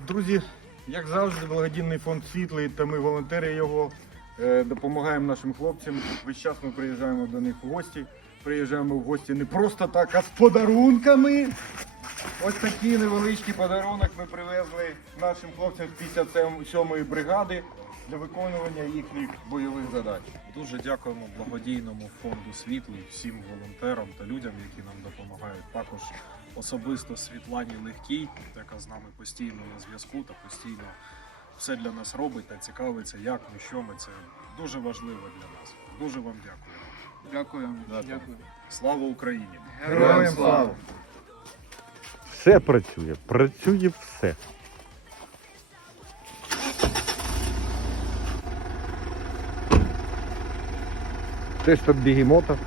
Друзі, як завжди, благодійний фонд світлий та ми волонтери його е, допомагаємо нашим хлопцям. Весь час ми приїжджаємо до них в гості. Приїжджаємо в гості не просто так, а з подарунками. Ось такий невеличкий подарунок ми привезли нашим хлопцям з 57-ї бригади для виконування їхніх бойових задач. Дуже дякуємо благодійному фонду світлий, всім волонтерам та людям, які нам допомагають. Також особисто Світлані Легкій, яка з нами постійно на зв'язку та постійно все для нас робить та цікавиться, як ми, що ми. Це дуже важливо для нас. Дуже вам дякую. Дякую. Дякую. Слава Україні! Героям слава! Все працює, працює все. Тест від бігемота.